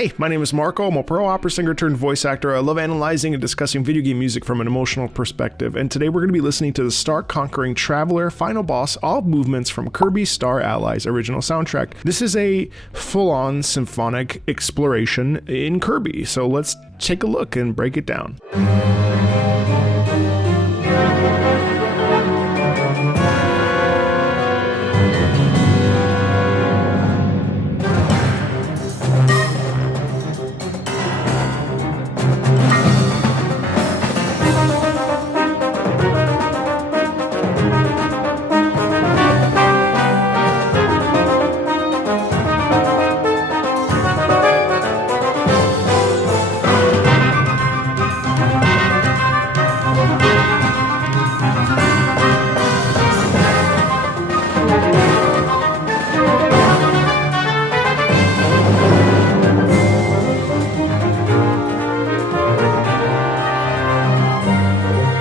Hey, my name is Marco. I'm a pro opera singer turned voice actor. I love analyzing and discussing video game music from an emotional perspective. And today we're going to be listening to the Star-Conquering Traveler Final Boss All Movements from Kirby Star Allies original soundtrack. This is a full-on symphonic exploration in Kirby. So let's take a look and break it down.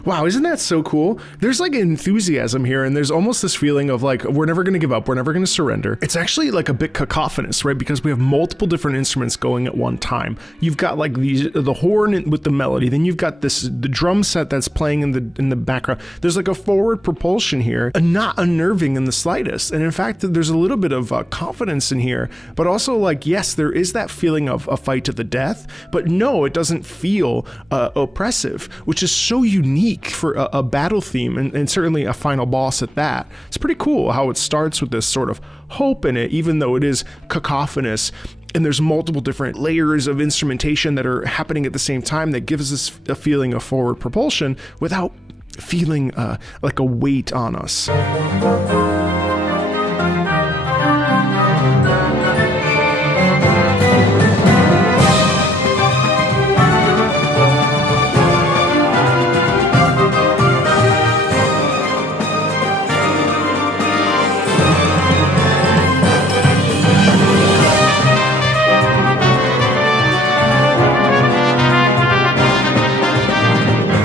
Wow, isn't that so cool? There's like enthusiasm here, and there's almost this feeling of like, we're never going to give up, we're never going to surrender. It's actually like a bit cacophonous, right? Because we have multiple different instruments going at one time. You've got like the horn with the melody, then you've got the drum set that's playing in the background. There's like a forward propulsion here, and not unnerving in the slightest. And in fact, there's a little bit of confidence in here, but also like, yes, there is that feeling of a fight to the death, but no, it doesn't feel oppressive, which is so unique for a battle theme, and certainly a final boss at that. It's pretty cool how it starts with this sort of hope in it, even though it is cacophonous, and there's multiple different layers of instrumentation that are happening at the same time that gives us a feeling of forward propulsion without feeling like a weight on us.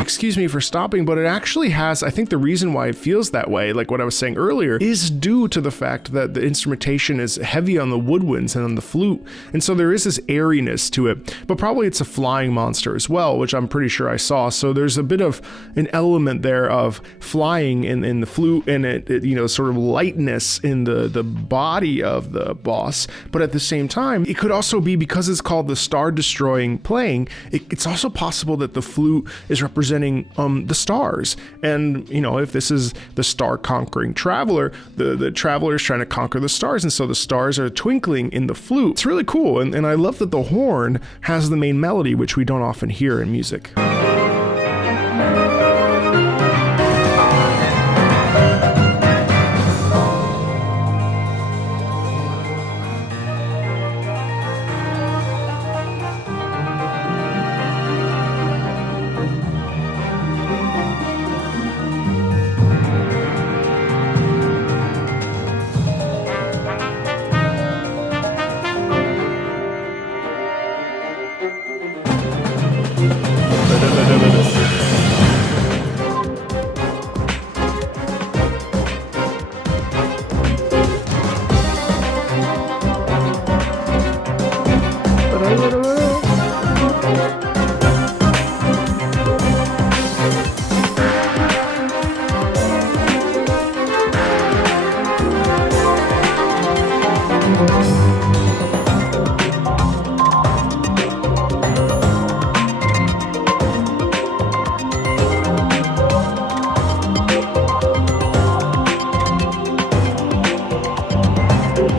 Excuse me for stopping, but it actually has, I think the reason why it feels that way, like what I was saying earlier, is due to the fact that the instrumentation is heavy on the woodwinds and on the flute. And so there is this airiness to it, but probably it's a flying monster as well, which I'm pretty sure I saw. So there's a bit of an element there of flying in the flute, and it you know, sort of lightness in the body of the boss. But at the same time, it could also be, because it's called the Star Destroying playing, it's also possible that the flute is representing the stars. And you know, if this is the Star Conquering Traveler, the traveler is trying to conquer the stars, and so the stars are twinkling in the flute. It's really cool, and I love that the horn has the main melody, which we don't often hear in music.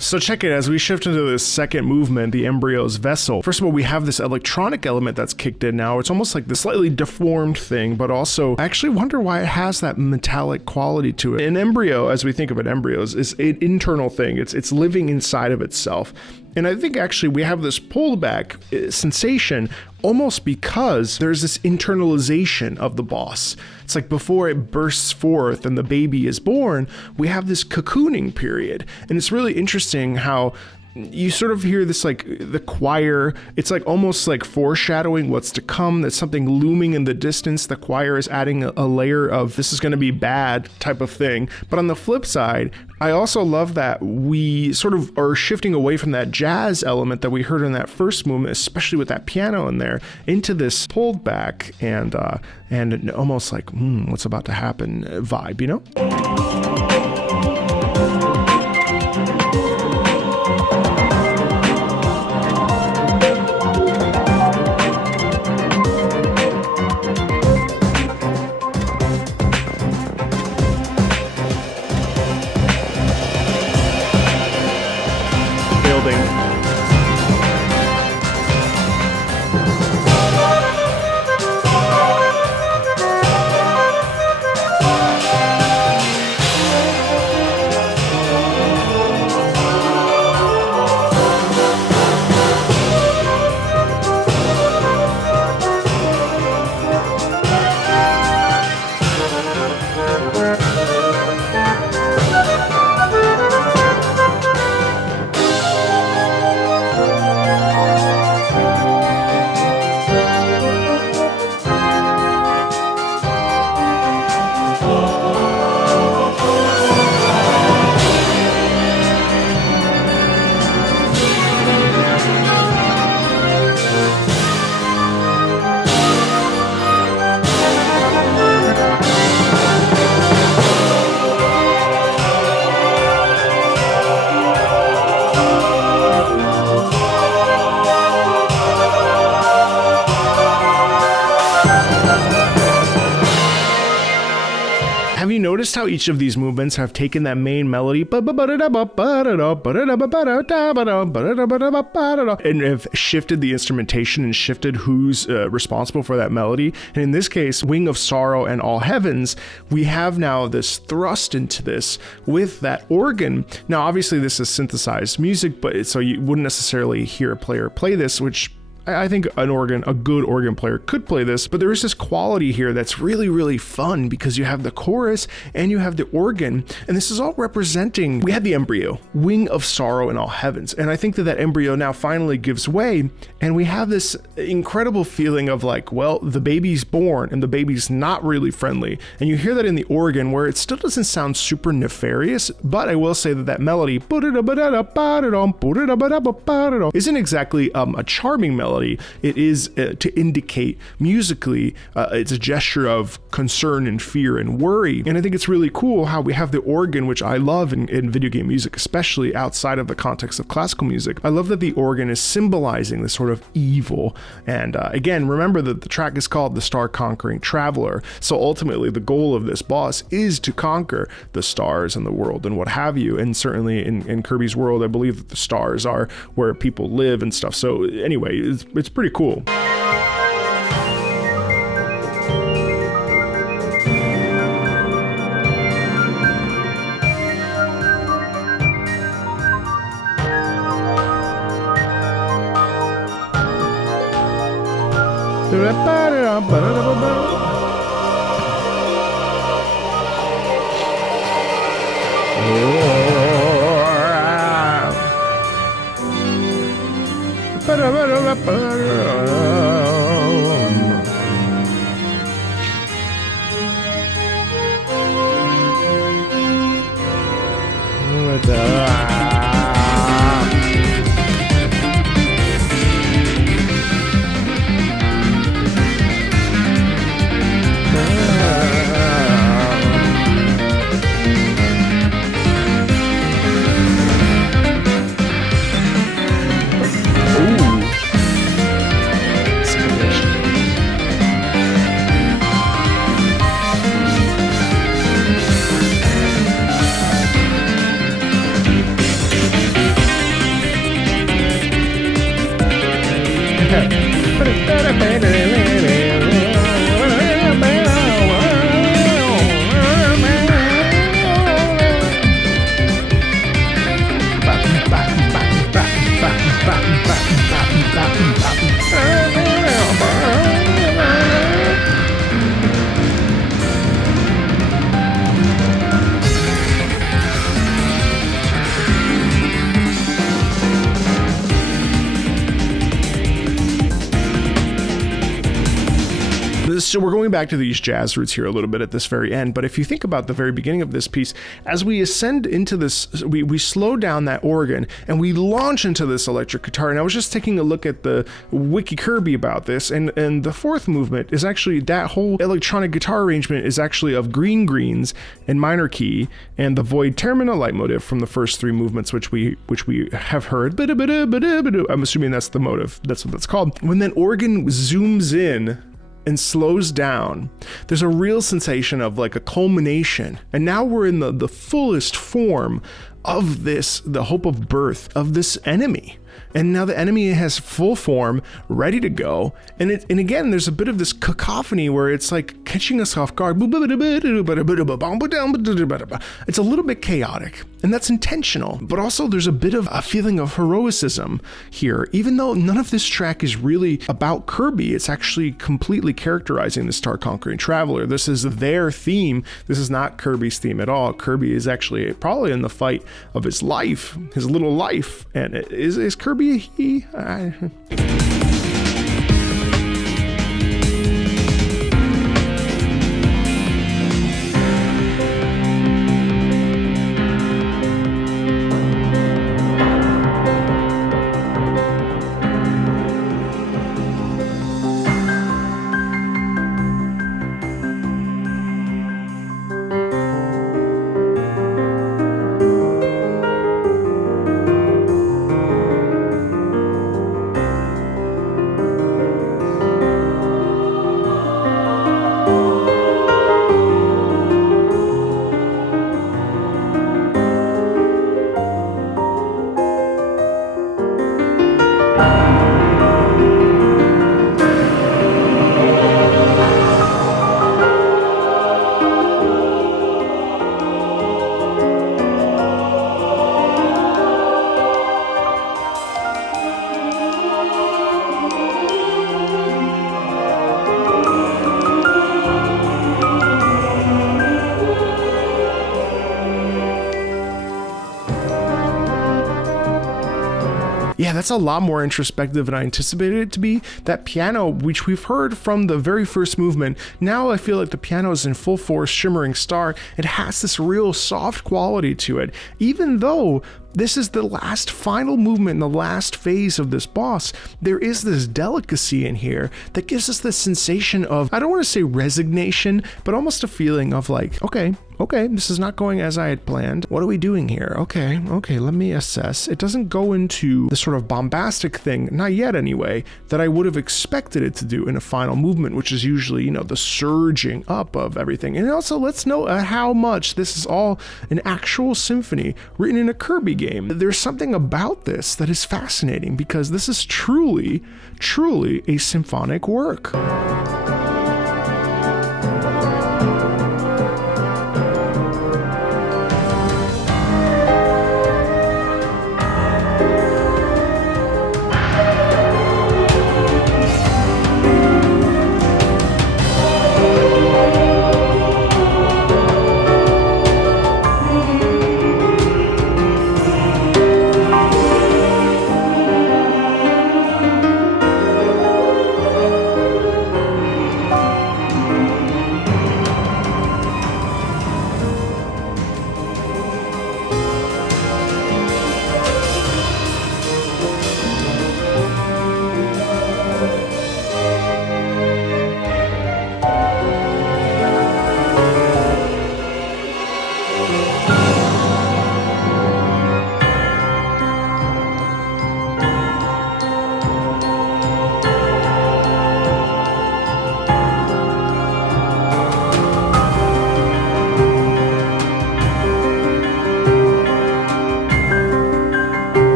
So check it, as we shift into this second movement, the embryo's vessel. First of all, we have this electronic element that's kicked in now. It's almost like this slightly deformed thing, but also I actually wonder why it has that metallic quality to it. An embryo, as we think of it, embryos, is an internal thing. It's living inside of itself. And I think actually we have this pullback sensation almost because there's this internalization of the boss. It's like before it bursts forth and the baby is born, we have this cocooning period. And it's really interesting how you sort of hear this like the choir. It's like almost like foreshadowing what's to come. There's something looming in the distance. The choir is adding a layer of this is going to be bad type of thing. But on the flip side, I also love that we sort of are shifting away from that jazz element that we heard in that first movement, especially with that piano in there, into this pulled back and almost like what's about to happen vibe, you know? Notice how each of these movements have taken that main melody and have shifted the instrumentation and shifted who's responsible for that melody. And in this case, Wing of Sorrow and All Heavens, we have now this thrust into this with that organ. Now, obviously, this is synthesized music, but so you wouldn't necessarily hear a player play this, which I think a good organ player could play this, but there is this quality here that's really, really fun because you have the chorus and you have the organ, and this is all representing, we had the embryo, Wing of Sorrow and All Heavens, and I think that embryo now finally gives way, and we have this incredible feeling of like, well, the baby's born and the baby's not really friendly, and you hear that in the organ where it still doesn't sound super nefarious, but I will say that melody isn't exactly a charming melody. It is to indicate musically, it's a gesture of concern and fear and worry. And I think it's really cool how we have the organ, which I love in video game music, especially outside of the context of classical music. I love that the organ is symbolizing this sort of evil. And again, remember that the track is called The Star Conquering Traveler. So ultimately, the goal of this boss is to conquer the stars and the world and what have you. And certainly in Kirby's world, I believe that the stars are where people live and stuff. So anyway, it's pretty cool. So we're going back to these jazz roots here a little bit at this very end, but if you think about the very beginning of this piece, as we ascend into this, we slow down that organ and we launch into this electric guitar. And I was just taking a look at the Wiki Kirby about this, and the fourth movement is actually, that whole electronic guitar arrangement is actually of green greens and minor key, and the void termina leitmotif from the first three movements, which we have heard. I'm assuming that's the motive. That's what that's called. When that organ zooms in and slows down, there's a real sensation of like a culmination. And now we're in the fullest form of this, the hope of birth of this enemy. And now the enemy has full form, ready to go. And again, there's a bit of this cacophony where it's like catching us off guard. It's a little bit chaotic, and that's intentional. But also there's a bit of a feeling of heroicism here. Even though none of this track is really about Kirby, it's actually completely characterizing the Star-Conquering Traveler. This is their theme. This is not Kirby's theme at all. Kirby is actually probably in the fight of his life, his little life. And is Kirby a he? Yeah, that's a lot more introspective than I anticipated it to be. That piano, which we've heard from the very first movement, now I feel like the piano is in full force, shimmering star. It has this real soft quality to it, even though this is the last final movement in the last phase of this boss. There is this delicacy in here that gives us this sensation of, I don't want to say resignation, but almost a feeling of like, okay, this is not going as I had planned. What are we doing here? Okay, let me assess. It doesn't go into the sort of bombastic thing, not yet anyway, that I would have expected it to do in a final movement, which is usually, the surging up of everything. And also, let's note how much this is all an actual symphony written in a Kirby game. There's something about this that is fascinating because this is truly a symphonic work.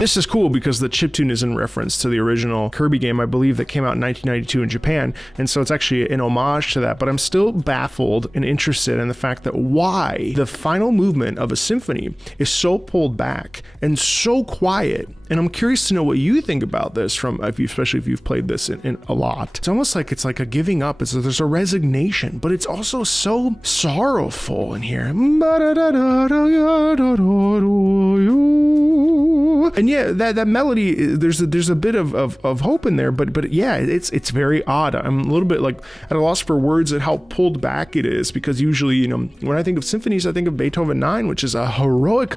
This is cool because the chiptune is in reference to the original Kirby game, I believe, that came out in 1992 in Japan, and so it's actually an homage to that, but I'm still baffled and interested in the fact that why the final movement of a symphony is so pulled back and so quiet. And I'm curious to know what you think about this, especially if you've played this in a lot. It's almost like it's like a giving up. There's a resignation, but it's also so sorrowful in here. And yeah, that melody, there's a bit of hope in there, but yeah, it's very odd. I'm a little bit like at a loss for words at how pulled back it is, because usually, you know, when I think of symphonies, I think of Beethoven 9, which is a heroic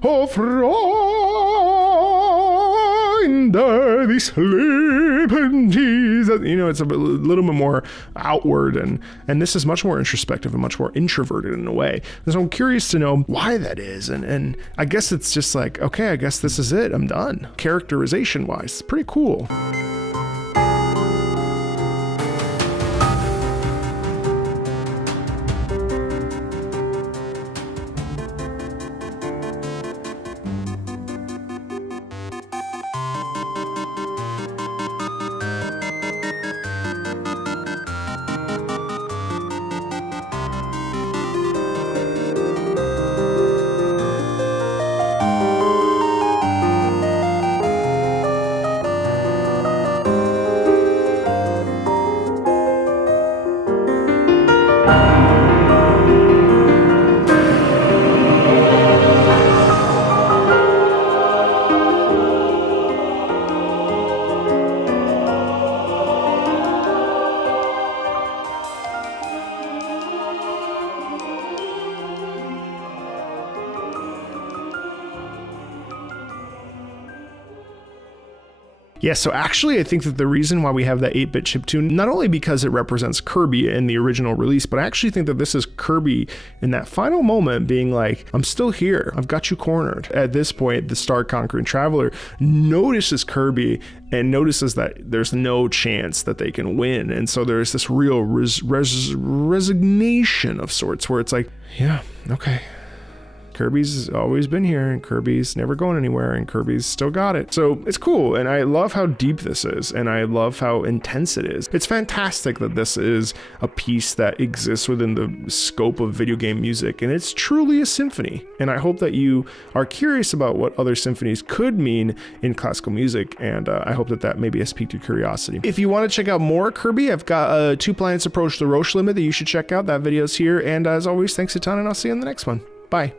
these liberties, you know, it's a little bit more outward, and this is much more introspective and much more introverted in a way. And so I'm curious to know why that is, and I guess it's just like, okay, I guess this is it, I'm done. Characterization wise, pretty cool. Yeah, so actually I think that the reason why we have that 8-bit chiptune, not only because it represents Kirby in the original release, but I actually think that this is Kirby in that final moment being like, I'm still here, I've got you cornered. At this point, the Star Conquering Traveler notices Kirby and notices that there's no chance that they can win. And so there's this real resignation of sorts where it's like, yeah, okay. Kirby's always been here, and Kirby's never going anywhere, and Kirby's still got it. So it's cool, and I love how deep this is, and I love how intense it is. It's fantastic that this is a piece that exists within the scope of video game music, and it's truly a symphony. And I hope that you are curious about what other symphonies could mean in classical music, and I hope that maybe has piqued your curiosity. If you want to check out more Kirby, I've got Two Planets Approach the Roche Limit that you should check out. That video's here, and as always, thanks a ton, and I'll see you in the next one. Bye.